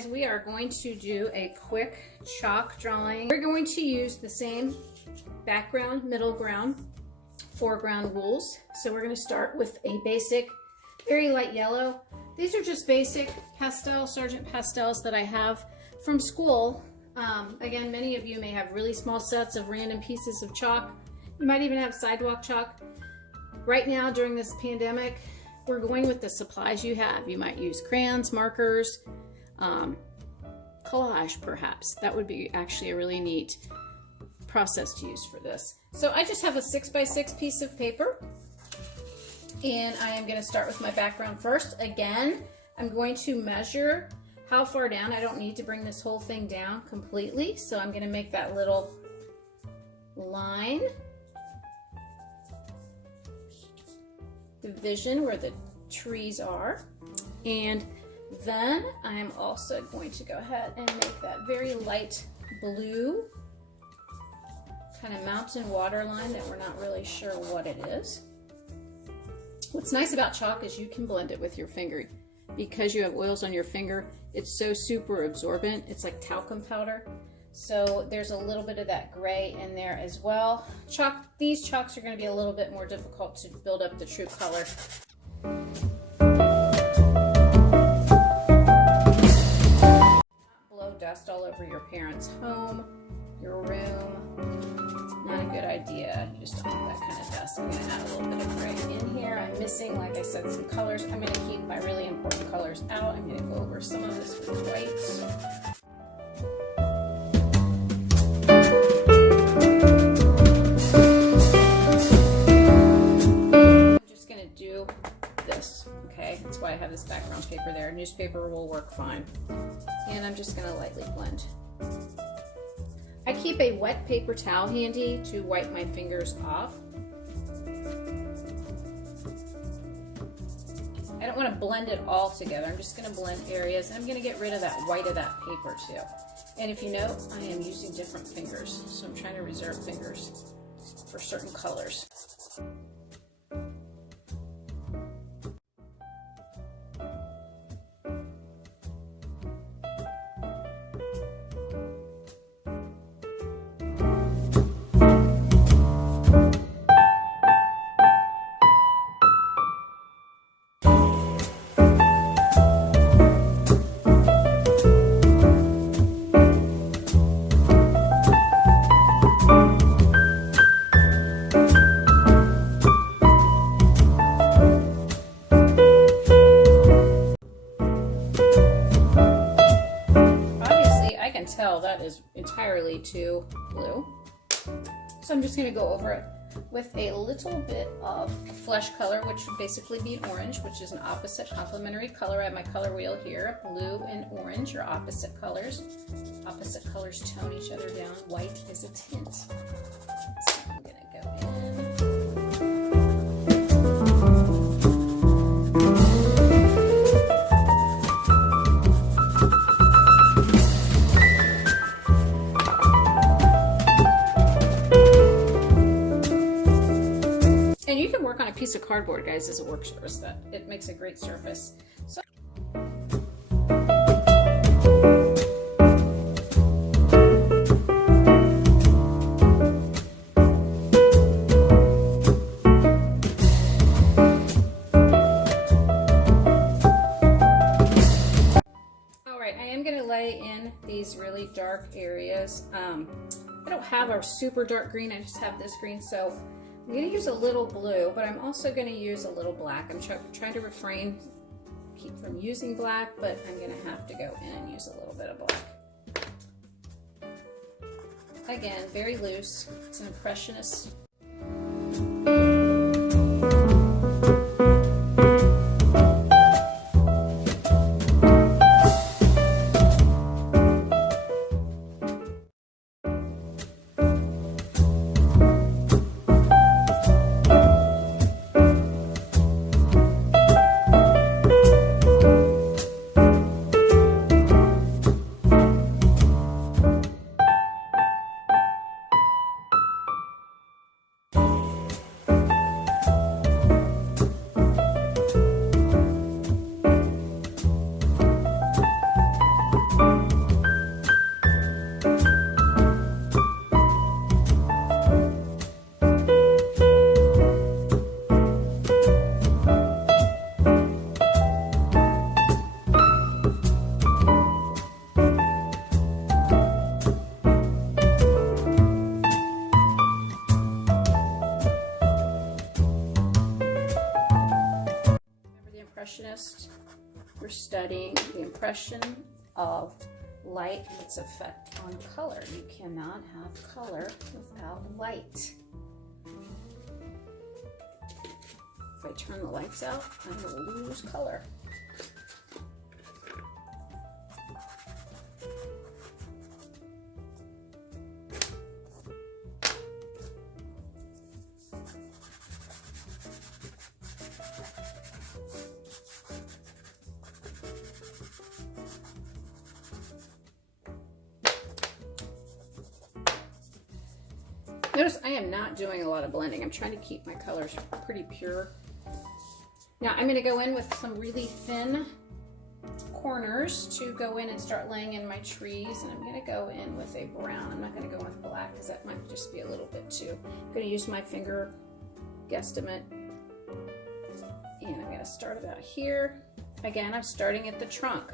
guys, we are going to do a quick chalk drawing. We're going to use the same background, middle ground, foreground rules. So we're going to start with a basic, very light yellow. These are just basic pastel, Sargent pastels that I have from school. Again, many of you may have really small sets of random pieces of chalk. You might even have sidewalk chalk. Right now, during this pandemic, we're going with the supplies you have. You might use crayons, markers, collage perhaps. That would be actually a really neat process to use for this. So I just have a 6x6 piece of paper, and I am going to start with my background first. Again, I'm going to measure how far down. I don't need to bring this whole thing down completely, so I'm going to make that little line division where the trees are, and then I'm also going to go ahead and make that very light blue kind of mountain water line that we're not really sure what it is. What's nice about chalk is you can blend it with your finger. Because you have oils on your finger, it's so super absorbent. It's like talcum powder. So there's a little bit of that gray in there as well. These chalks are going to be a little bit more difficult to build up the true color. Blow dust all over your parents' home, your room. Not a good idea. You just don't want that kind of dust. I'm going to add a little bit of gray in here. I'm missing, like I said, some colors. I'm going to keep my really important colors out. I'm going to go over some of this with white. Do this, okay? That's why I have this background paper there. Newspaper will work fine. And I'm just gonna lightly blend. I keep a wet paper towel handy to wipe my fingers off. I don't want to blend it all together. I'm just gonna blend areas, and I'm gonna get rid of that white of that paper too. And if you know, I am using different fingers, so I'm trying to reserve fingers for certain colors. Tell that is entirely too blue. So I'm just going to go over it with a little bit of flesh color, which would basically be orange, which is an opposite complementary color. I have my color wheel here. Blue and orange are opposite colors. Opposite colors tone each other down. White is a tint. So I'm going to go in. On a piece of cardboard, guys, as a work surface. That it makes a great surface. So alright, I am going to lay in these really dark areas. I don't have a super dark green, I just have this green, so I'm going to use a little blue, but I'm also going to use a little black. I'm trying to keep from using black, but I'm going to have to go in and use a little bit of black. Again, very loose. It's an Impressionist. impressionist, we're studying the impression of light and its effect on color. You cannot have color without light. If I turn the lights out, I will lose color. Notice I am not doing a lot of blending. I'm trying to keep my colors pretty pure. Now I'm going to go in with some really thin corners to go in and start laying in my trees, and I'm going to go in with a brown. I'm not going to go with black because that might just be a little bit too. I'm going to use my finger guesstimate, and I'm going to start about here. Again, I'm starting at the trunk,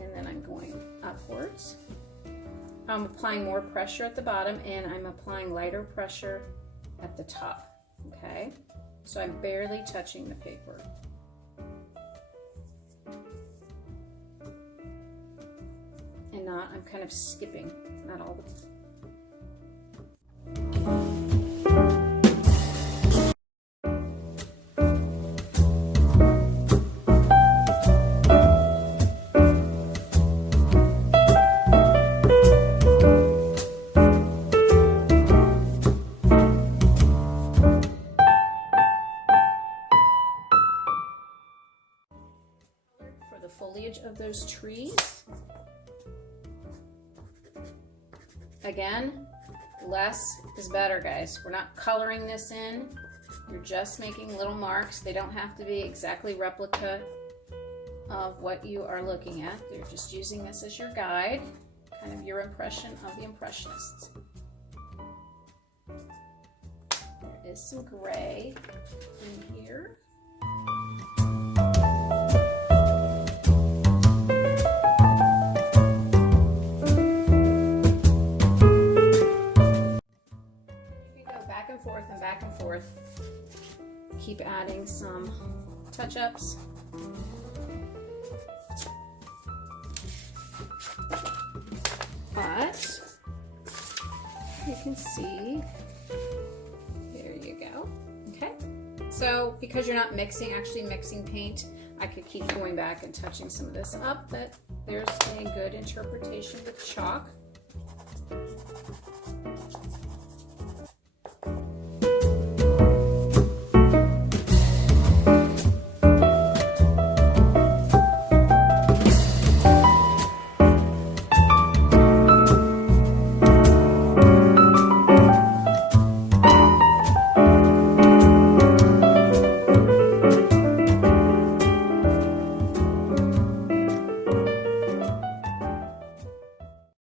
and then I'm going upwards. I'm applying more pressure at the bottom, and I'm applying lighter pressure at the top, okay? So I'm barely touching the paper. And not, I'm kind of skipping, not all the foliage of those trees. Again, less is better, guys. We're not coloring this in. You're just making little marks. They don't have to be exactly replica of what you are looking at. You're just using this as your guide, kind of your impression of the Impressionists. There is some gray in here. Forth and back and forth. Keep adding some touch-ups. But you can see, there you go. Okay. So because you're not actually mixing paint, I could keep going back and touching some of this up, but there's a good interpretation with chalk.